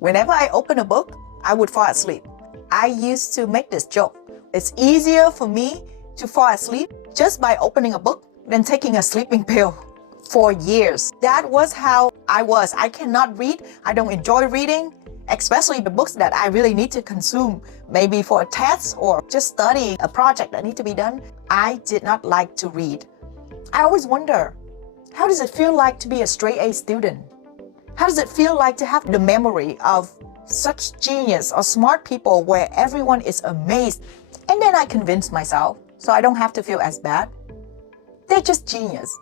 Whenever I open a book, I would fall asleep. I used to make this joke. It's easier for me to fall asleep just by opening a book than taking a sleeping pill. For years, that was how I was. I cannot read. I don't enjoy reading, especially the books that I really need to consume, maybe for a test or just studying a project that needs to be done. I did not like to read. I always wonder, how does it feel like to be a straight A student? How does it feel like to have the memory of such genius or smart people where everyone is amazed? And then I convince myself so I don't have to feel as bad. They're just genius.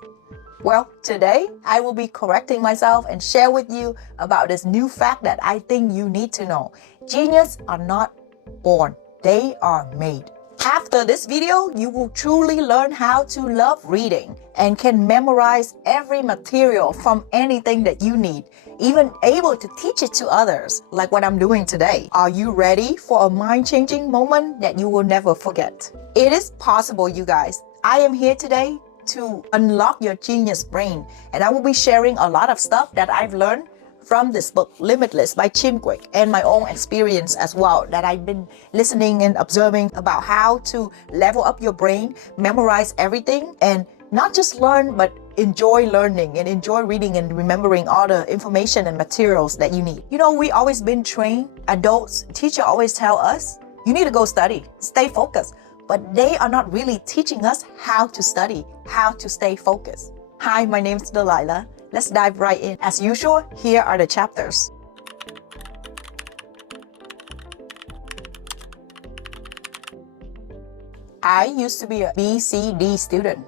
Well, today I will be correcting myself and share with you about this new fact that I think you need to know. Genius are not born, they are made. After this video, you will truly learn how to love reading and can memorize every material from anything that you need, even able to teach it to others, like what I'm doing today. Are you ready for a mind-changing moment that you will never forget? It is possible, you guys. I am here today to unlock your genius brain, and I will be sharing a lot of stuff that I've learned from this book, Limitless by Jim Kwik, and my own experience as well that I've been listening and observing about how to level up your brain, memorize everything, and not just learn, but enjoy learning and enjoy reading and remembering all the information and materials that you need. You know, we always been trained, adults, teacher always tell us, you need to go study, stay focused. But they are not really teaching us how to study, how to stay focused. Hi, my name is Delilah. Let's dive right in. As usual, here are the chapters. I used to be a BCD student.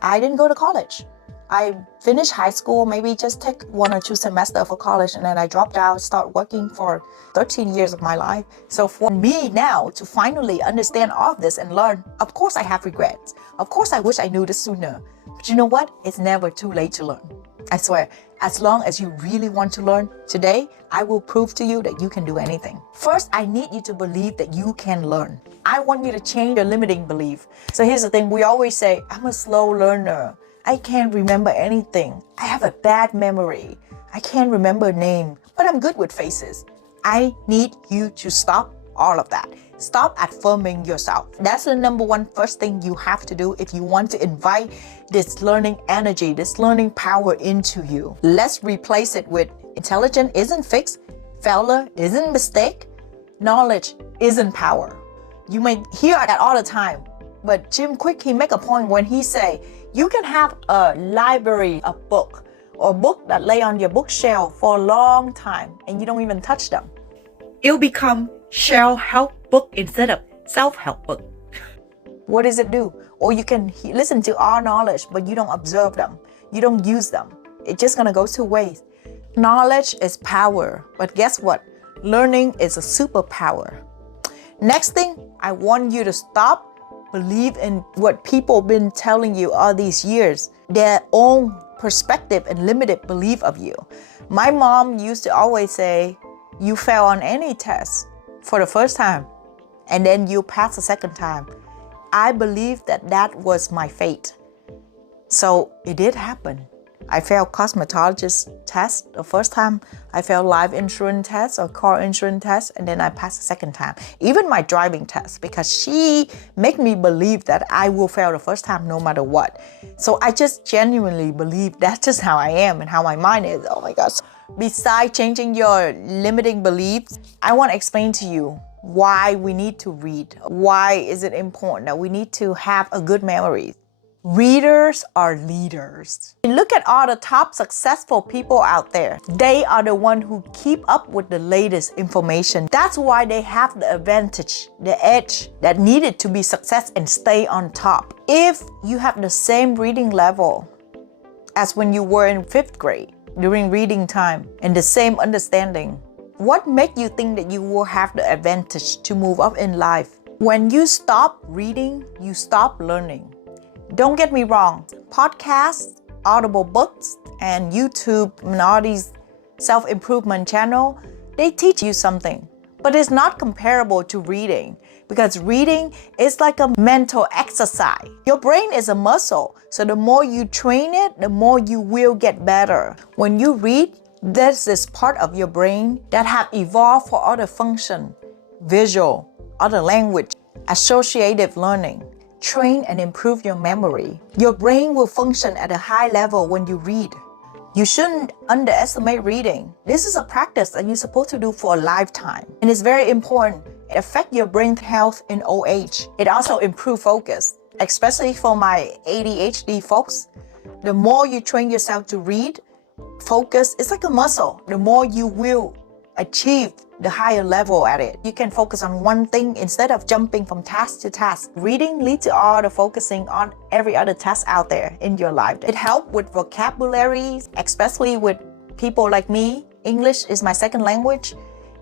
I didn't go to college. I finished high school, maybe just take 1 or 2 semesters for college, and then I dropped out, start working for 13 years of my life. So for me now to finally understand all of this and learn, of course I have regrets. Of course I wish I knew this sooner. But you know what? It's never too late to learn. I swear, as long as you really want to learn, today I will prove to you that you can do anything. First, I need you to believe that you can learn. I want you to change your limiting belief. So here's the thing, we always say, I'm a slow learner. I can't remember anything. I have a bad memory. I can't remember a name, but I'm good with faces. I need you to stop all of that. Stop affirming yourself. That's the number one first thing you have to do if you want to invite this learning energy, this learning power into you. Let's replace it with intelligence isn't fixed, failure isn't mistake, knowledge isn't power. You may hear that all the time, but Jim Kwik, he make a point when he say, you can have a library of book or book that lay on your bookshelf for a long time and you don't even touch them. It'll become self-help book instead of self-help book. What does it do? Or you can listen to all knowledge, but you don't observe them. You don't use them. It's just gonna go 2 ways. Knowledge is power, but guess what? Learning is a superpower. Next thing, I want you to stop believe in what people been telling you all these years, their own perspective and limited belief of you. My mom used to always say, you fail on any test for the first time, and then you pass the second time. I believe that that was my fate. So it did happen. I failed cosmetologist test the first time. I failed life insurance test or car insurance test, and then I passed the second time. Even my driving test, because she made me believe that I will fail the first time no matter what. So I just genuinely believe that's just how I am and how my mind is. Oh my gosh. Besides changing your limiting beliefs, I want to explain to you why we need to read. Why is it important that we need to have a good memory? Readers are leaders. Look at all the top successful people out there. They are the ones who keep up with the latest information. That's why they have the advantage, the edge that needed to be success and stay on top. If you have the same reading level as when you were in 5th grade during reading time and the same understanding, what makes you think that you will have the advantage to move up in life? When you stop reading, you stop learning. Don't get me wrong, podcasts, audible books, and YouTube and all these self-improvement channels, they teach you something. But it's not comparable to reading because reading is like a mental exercise. Your brain is a muscle, so the more you train it, the more you will get better. When you read, There's this part of your brain that have evolved for other function, visual, other language, associative learning. Train and improve your memory. Your brain will function at a high level when you read. You shouldn't underestimate reading. This is a practice that you're supposed to do for a lifetime. And it's very important. It affects your brain health in old age. It also improves focus, especially for my ADHD folks. The more you train yourself to read, focus is like a muscle. The more you will achieve the higher level at it. You can focus on one thing instead of jumping from task to task. Reading leads to all the focusing on every other task out there in your life. It helps with vocabulary, especially with people like me. English is my second language.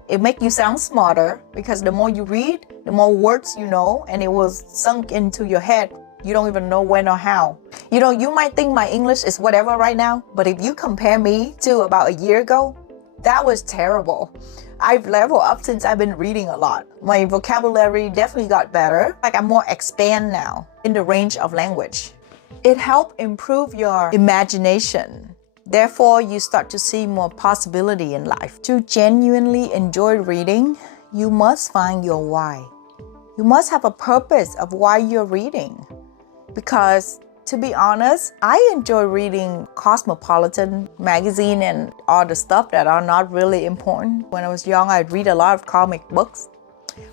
It makes you sound smarter because the more you read, the more words you know, and it will sunk into your head. You don't even know when or how. You might think my English is whatever right now, but if you compare me to about a year ago, that was terrible. I've leveled up since I've been reading a lot. My vocabulary definitely got better. Like I'm more expand now in the range of language. It helps improve your imagination. Therefore, you start to see more possibility in life. To genuinely enjoy reading, you must find your why. You must have a purpose of why you're reading. Because to be honest, I enjoy reading Cosmopolitan magazine and all the stuff that are not really important. When I was young, I'd read a lot of comic books.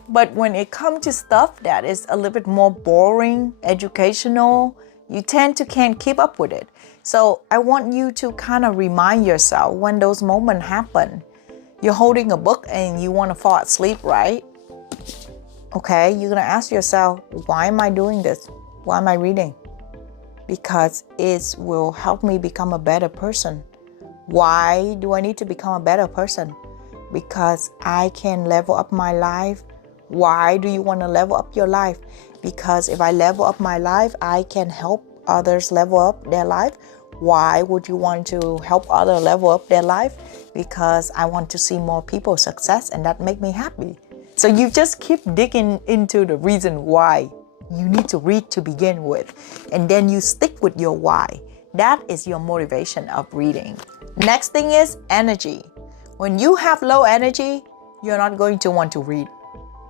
But when it comes to stuff that is a little bit more boring, educational, you tend to can't keep up with it. So I want you to kind of remind yourself when those moments happen. You're holding a book and you want to fall asleep, right? Okay, you're going to ask yourself, why am I doing this? Why am I reading? Because it will help me become a better person. Why do I need to become a better person? Because I can level up my life. Why do you want to level up your life? Because if I level up my life, I can help others level up their life. Why would you want to help others level up their life? Because I want to see more people success, and that make me happy. So you just keep digging into the reason why you need to read to begin with, and then you stick with your why. That is your motivation of reading. Next thing is energy. When you have low energy, you're not going to want to read.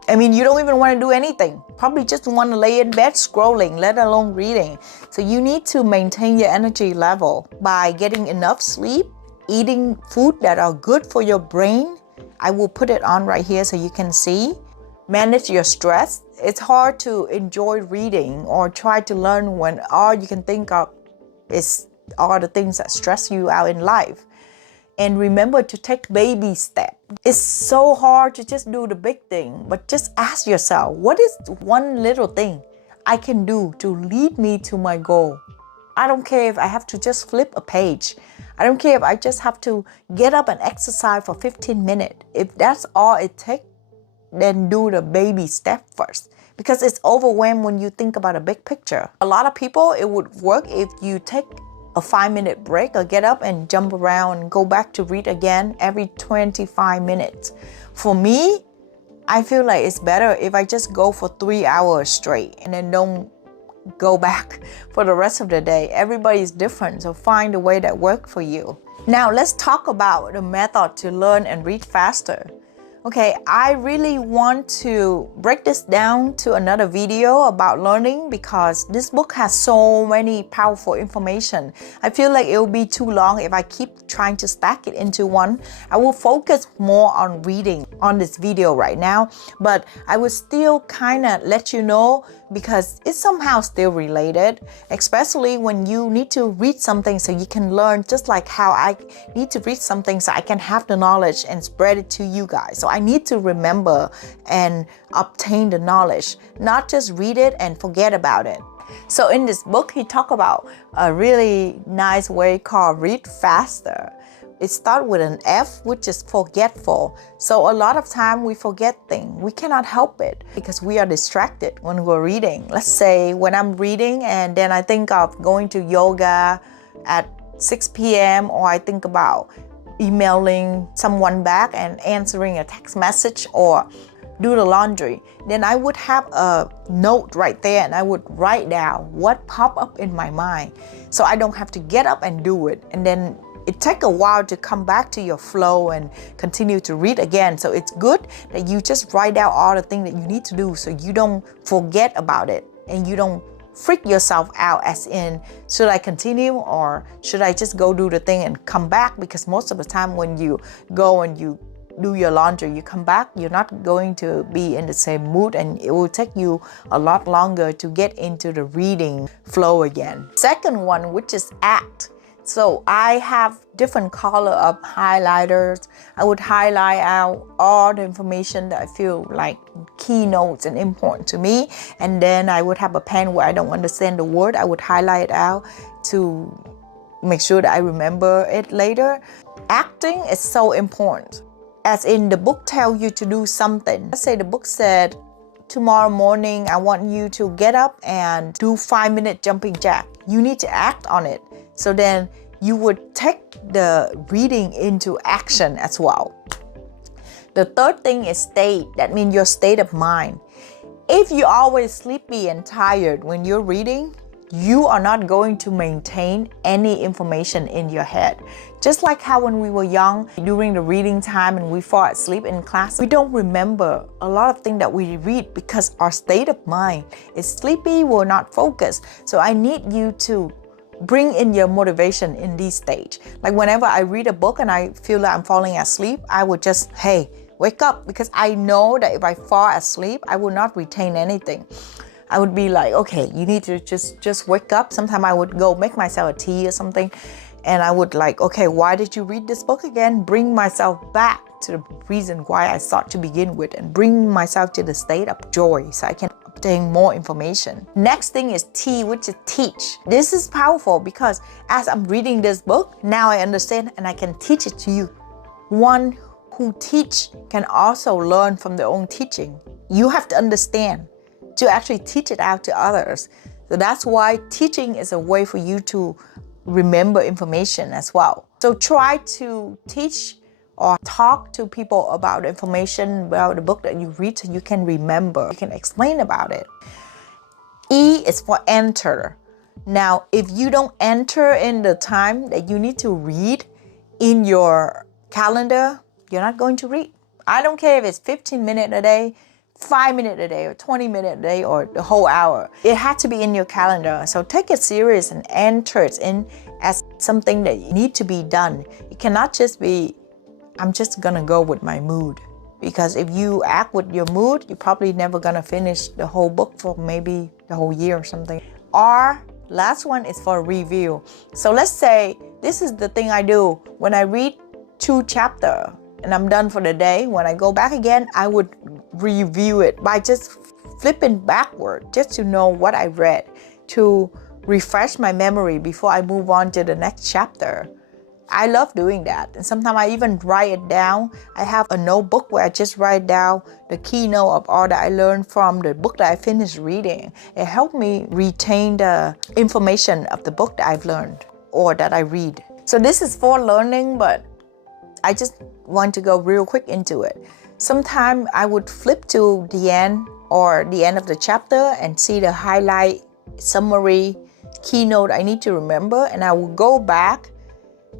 I mean, you don't even want to do anything. Probably just want to lay in bed scrolling, let alone reading. So you need to maintain your energy level by getting enough sleep, eating food that are good for your brain. I will put it on right here so you can see. Manage your stress. It's hard to enjoy reading or try to learn when all you can think of is all the things that stress you out in life. And remember to take baby steps. It's so hard to just do the big thing, but just ask yourself, what is one little thing I can do to lead me to my goal? I don't care if I have to just flip a page. I don't care if I just have to get up and exercise for 15 minutes. If that's all it takes, then do the baby step first. Because it's overwhelmed when you think about a big picture. A lot of people, it would work if you take a 5-minute break or get up and jump around and go back to read again every 25 minutes. For me, I feel like it's better if I just go for 3 hours straight and then don't go back for the rest of the day. Everybody's different, so find a way that works for you. Now let's talk about the method to learn and read faster. Okay, I really want to break this down to another video about learning because this book has so many powerful information. I feel like it will be too long if I keep trying to stack it into one. I will focus more on reading on this video right now, but I will still kind of let you know because it's somehow still related, especially when you need to read something so you can learn, just like how I need to read something so I can have the knowledge and spread it to you guys. So I need to remember and obtain the knowledge, not just read it and forget about it. So in this book, he talked about a really nice way called read faster. It starts with an F, which is forgetful. So a lot of time we forget things. We cannot help it because we are distracted when we're reading. Let's say when I'm reading and then I think of going to yoga at 6 p.m. or I think about emailing someone back and answering a text message or do the laundry, then I would have a note right there and I would write down what popped up in my mind so I don't have to get up and do it and then it takes a while to come back to your flow and continue to read again. So it's good that you just write out all the things that you need to do so you don't forget about it and you don't freak yourself out as in, should I continue or should I just go do the thing and come back? Because most of the time when you go and you do your laundry, you come back, you're not going to be in the same mood and it will take you a lot longer to get into the reading flow again. Second one, which is act. So I have different color of highlighters. I would highlight out all the information that I feel like keynotes and important to me. And then I would have a pen where I don't understand the word. I would highlight out to make sure that I remember it later. Acting is so important. As in the book tell you to do something. Let's say the book said, tomorrow morning, I want you to get up and do 5-minute jumping jack. You need to act on it. So then you would take the reading into action as well. The third thing is state. That means your state of mind. If you're always sleepy and tired when you're reading, you are not going to maintain any information in your head. Just like how when we were young, during the reading time and we fall asleep in class, we don't remember a lot of things that we read because our state of mind is sleepy, we're not focused. So I need you to bring in your motivation in this stage. Like whenever I read a book and I feel like I'm falling asleep, I would just, hey, wake up, because I know that if I fall asleep, I will not retain anything. I would be like, okay, you need to just wake up. Sometimes I would go make myself a tea or something, and I would like, okay, why did you read this book again? Bring myself back to the reason why I thought to begin with, and bring myself to the state of joy so I can obtain more information. Next thing is T, which is teach. This is powerful because as I'm reading this book, now I understand and I can teach it to you. One who teach can also learn from their own teaching. You have to understand to actually teach it out to others. So that's why teaching is a way for you to remember information as well. So try to teach or talk to people about information about the book that you read so you can remember. You can explain about it. E is for enter. Now, if you don't enter in the time that you need to read in your calendar, you're not going to read. I don't care if it's 15 minutes a day, 5 minutes a day, or 20 minutes a day, or the whole hour. It has to be in your calendar. So take it serious and enter it in as something that need to be done. It cannot just be, I'm just gonna go with my mood. Because if you act with your mood, you're probably never gonna finish the whole book for maybe the whole year or something. R, last one is for review. So let's say this is the thing I do when I read 2 chapters and I'm done for the day. When I go back again, I would review it by just flipping backward just to know what I read, to refresh my memory before I move on to the next chapter. I love doing that. And sometimes I even write it down. I have a notebook where I just write down the keynote of all that I learned from the book that I finished reading. It helped me retain the information of the book that I've learned or that I read. So this is for learning, but I just want to go real quick into it. Sometimes I would flip to the end or the end of the chapter and see the highlight, summary, keynote I need to remember, and I will go back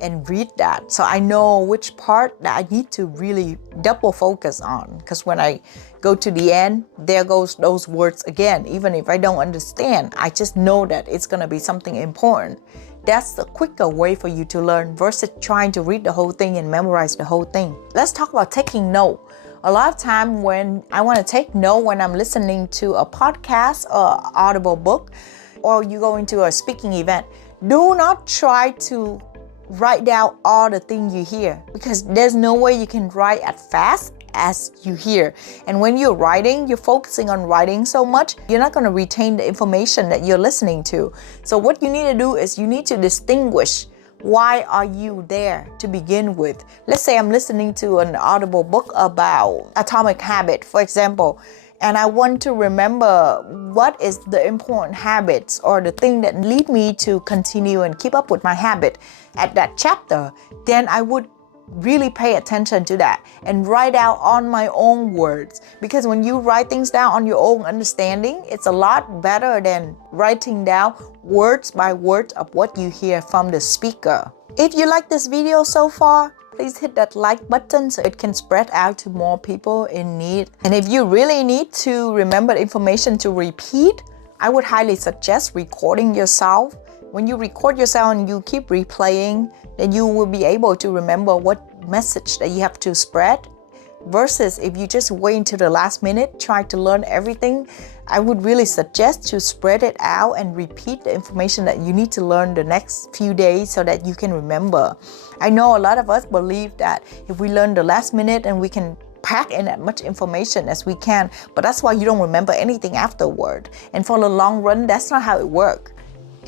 and read that so I know which part that I need to really double focus on, because when I go to the end, there goes those words again. Even if I don't understand, I just know that it's going to be something important. That's the quicker way for you to learn versus trying to read the whole thing and memorize the whole thing. Let's talk about taking note. A lot of time when I want to take note when I'm listening to a podcast or audible book, or you go into a speaking event, do not try to write down all the things you hear, because there's no way you can write as fast as you hear. And when you're writing, you're focusing on writing so much, you're not going to retain the information that you're listening to. So what you need to do is you need to distinguish why are you there to begin with. Let's say I'm listening to an audible book about atomic habit, for example, and I want to remember what is the important habits or the thing that lead me to continue and keep up with my habit at that chapter. Then I would really pay attention to that and write out on my own words, because when you write things down on your own understanding, it's a lot better than writing down words by word of what you hear from the speaker. If you like this video so far, please hit that like button so it can spread out to more people in need. And if you really need to remember information to repeat, I would highly suggest recording yourself. When you record yourself and you keep replaying, then you will be able to remember what message that you have to spread. Versus if you just wait until the last minute, try to learn everything, I would really suggest to spread it out and repeat the information that you need to learn the next few days so that you can remember. I know a lot of us believe that if we learn the last minute and we can pack in as much information as we can, but that's why you don't remember anything afterward. And for the long run, that's not how it works.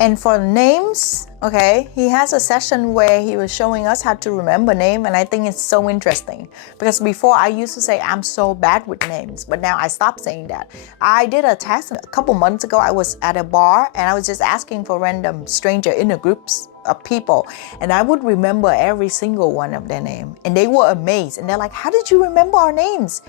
And for names, okay, he has a session where he was showing us how to remember name, and I think it's so interesting because before I used to say I'm so bad with names, but now I stopped saying that. I did a test a couple months ago. I was at a bar and I was just asking for random stranger in the groups of people, and I would remember every single one of their name, and they were amazed, and they're like, "How did you remember our names?"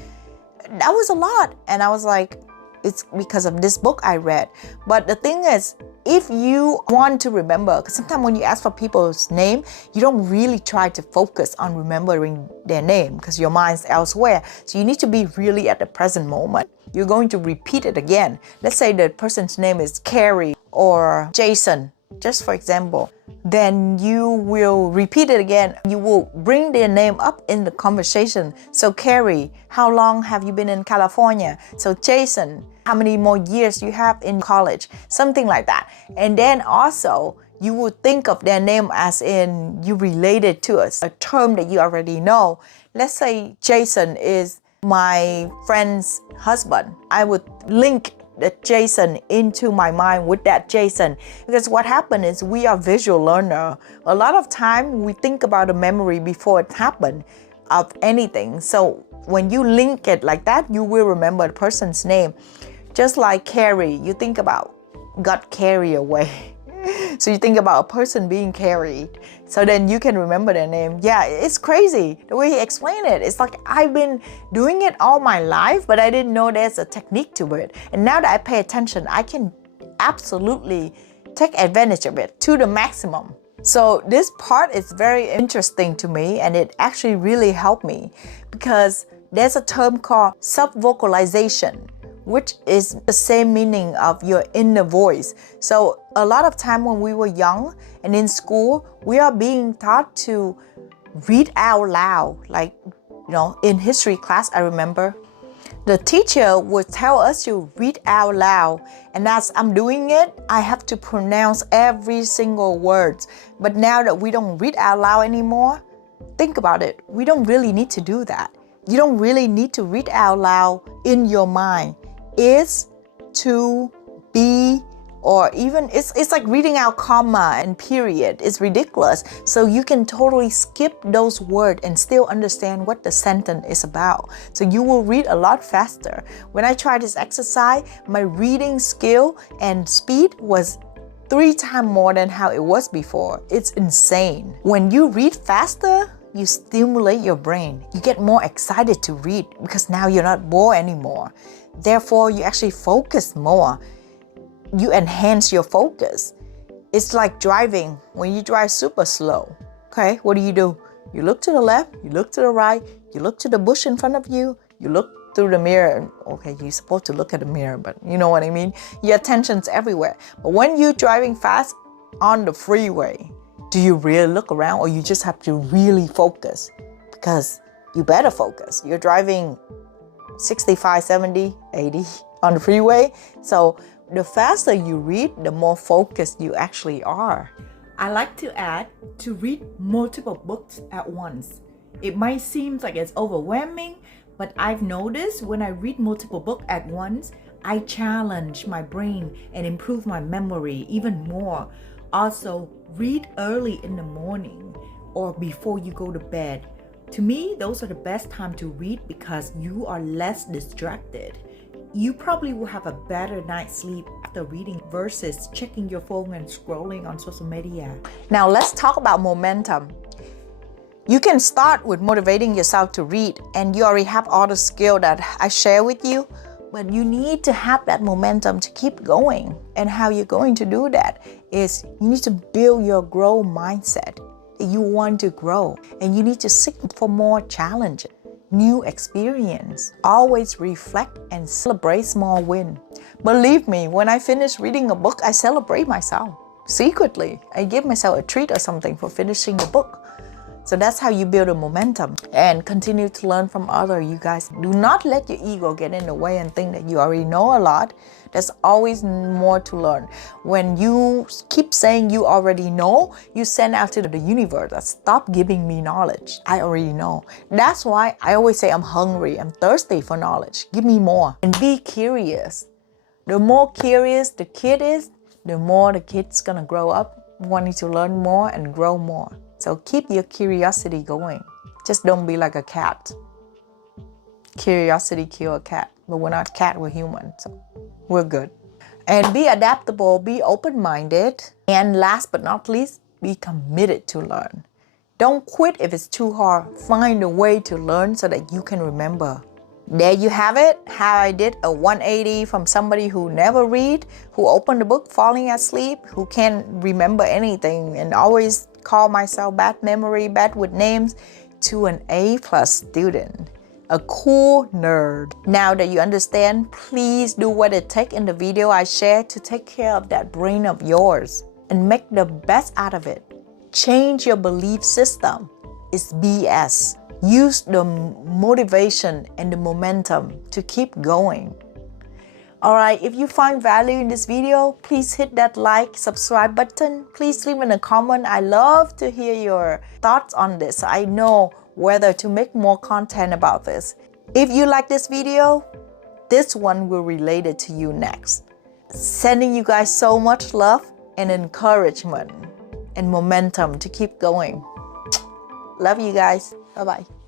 That was a lot, and I was like, it's because of this book I read. But the thing is, if you want to remember, because sometimes when you ask for people's name, you don't really try to focus on remembering their name because your mind's elsewhere. So you need to be really at the present moment. You're going to repeat it again. Let's say the person's name is Carrie or Jason, just for example. Then you will repeat it again. You will bring their name up in the conversation. So Carrie, how long have you been in California? So Jason, how many more years you have in college? Something like that. And then also, you would think of their name as in you related to us, a term that you already know. Let's say Jason is my friend's husband. I would link that Jason into my mind with that Jason, because what happened is we are visual learner. A lot of time we think about a memory before it happened of anything. So when you link it like that, you will remember the person's name. Just like Carrie, you think about got carried away. So you think about a person being carried, so then you can remember their name. Yeah, it's crazy the way he explained it. It's like I've been doing it all my life, but I didn't know there's a technique to it. And now that I pay attention, I can absolutely take advantage of it to the maximum. So this part is very interesting to me, and it actually really helped me because there's a term called subvocalization, which is the same meaning of your inner voice. So a lot of time when we were young and in school, we are being taught to read out loud. Like, in history class, I remember the teacher would tell us to read out loud. And as I'm doing it, I have to pronounce every single word. But now that we don't read out loud anymore, think about it. We don't really need to do that. You don't really need to read out loud in your mind. Is, to, be, or even it's like reading out comma and period. It's ridiculous. So you can totally skip those words and still understand what the sentence is about. So you will read a lot faster. When I tried this exercise, my reading skill and speed was 3 times more than how it was before. It's insane. When you read faster, you stimulate your brain. You get more excited to read because now you're not bored anymore. Therefore, you actually focus more. You enhance your focus. It's like driving. When you drive super slow, okay, what do? You look to the left, you look to the right, you look to the bush in front of you, you look through the mirror. Okay, you're supposed to look at the mirror, but you know what I mean? Your attention's everywhere. But when you're driving fast on the freeway, do you really look around, or you just have to really focus? Because you better focus. You're driving 65, 70, 80 on the freeway. So the faster you read, the more focused you actually are. I like to add to read multiple books at once. It might seem like it's overwhelming, but I've noticed when I read multiple books at once, I challenge my brain and improve my memory even more. Also, read early in the morning or before you go to bed. To me, those are the best time to read because you are less distracted. You probably will have a better night's sleep after reading versus checking your phone and scrolling on social media. Now let's talk about momentum. You can start with motivating yourself to read, and you already have all the skill that I share with you, but you need to have that momentum to keep going. And how you're going to do that is you need to build your growth mindset. you want to grow, and you need to seek for more challenge, new experience. Always reflect and celebrate small wins. Believe me, when I finish reading a book, I celebrate myself. Secretly, I give myself a treat or something for finishing the book. So that's how you build a momentum and continue to learn from others. You guys, do not let your ego get in the way and think that you already know a lot. There's always more to learn. When you keep saying you already know, you send out to the universe that stop giving me knowledge. I already know. That's why I always say I'm hungry, I'm thirsty for knowledge. Give me more. And be curious. The more curious the kid is, the more the kid's gonna grow up wanting to learn more and grow more. So keep your curiosity going. Just don't be like a cat. Curiosity kills a cat, but we're not cat, we're human, so we're good. And be adaptable, be open-minded, and last but not least, be committed to learn. Don't quit if it's too hard. Find a way to learn so that you can remember. There you have it, how I did a 180 from somebody who never read, who opened the book falling asleep, who can't remember anything and always call myself bad memory, bad with names, to an A+ student, a cool nerd. Now that you understand, please do what it takes in the video I shared to take care of that brain of yours and make the best out of it. Change your belief system. It's BS. Use the motivation and the momentum to keep going. Alright, if you find value in this video, please hit that like, subscribe button. Please leave in a comment. I love to hear your thoughts on this. I know whether to make more content about this. If you like this video, this one will relate it to you next. Sending you guys so much love and encouragement and momentum to keep going. Love you guys. Bye-bye.